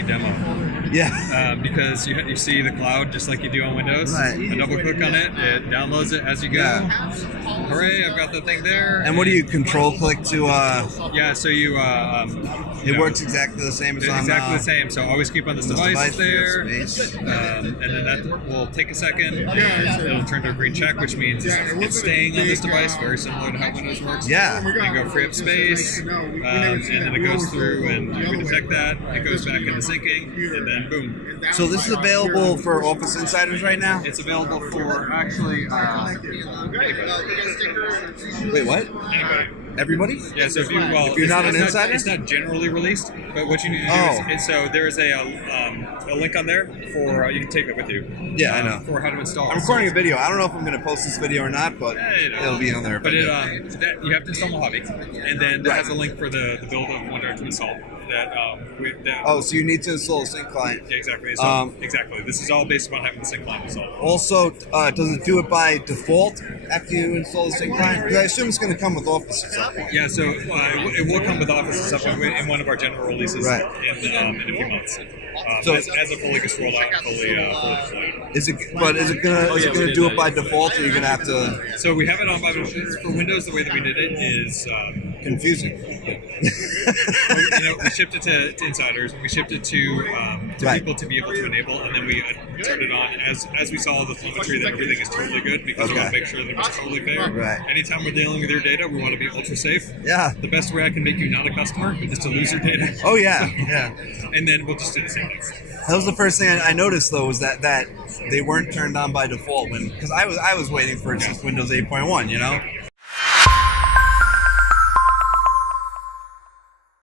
see demo. Yeah. Because you see the cloud just like you do on Windows. Right. A double click on it, it downloads it as you go. Yeah. Hooray, I've got the thing there. And what do you control click to? Yeah, so you. It works exactly the same as It's on. exactly the same. So always keep on this device there. Space. And then that will take a second. It'll turn to a green check, which means it's staying on this device, very similar to how Windows works. Yeah. You go free up space, and then it goes through and we detect that. It goes back into syncing, and then boom. So this is available for Office Insiders right now? It's available for actually Wait, what? anybody. Everybody? Yeah, so if you're it's, not an it's insider? it's not generally released, but what you need to do is so there is a link on there for you can take it with you. Yeah, I know. For how to install. I'm recording a video. I don't know if I'm going to post this video or not, but it'll be on there. But you have to install Mojave, and then that has a link for the build of WinRAR to install. So you need to install a sync client. Yeah, exactly. So, exactly. This is all based upon having the sync client installed. Also, does it do it by default after you install the sync client? Because I assume it's going to come with Office at some point. Yeah, so it will come with Office and stuff in one of our general releases in a few months. So as it fully gets rolled out and fully deployed. Is it gonna do it by default, or you're gonna have to? So we have it on by default. For Windows, the way that we did it is confusing. We shipped it to insiders. We shipped it to people to be able to enable, and then we turned it on as we saw the telemetry that everything is totally good because we want to make sure that it's totally fair. Right. Anytime we're dealing with your data, we want to be ultra safe. Yeah. The best way I can make you not a customer is to lose your data. Oh yeah, yeah. And then we'll just do the same thing. That was the first thing I noticed, though, was that they weren't turned on by default because I was waiting for just Windows 8.1, you know.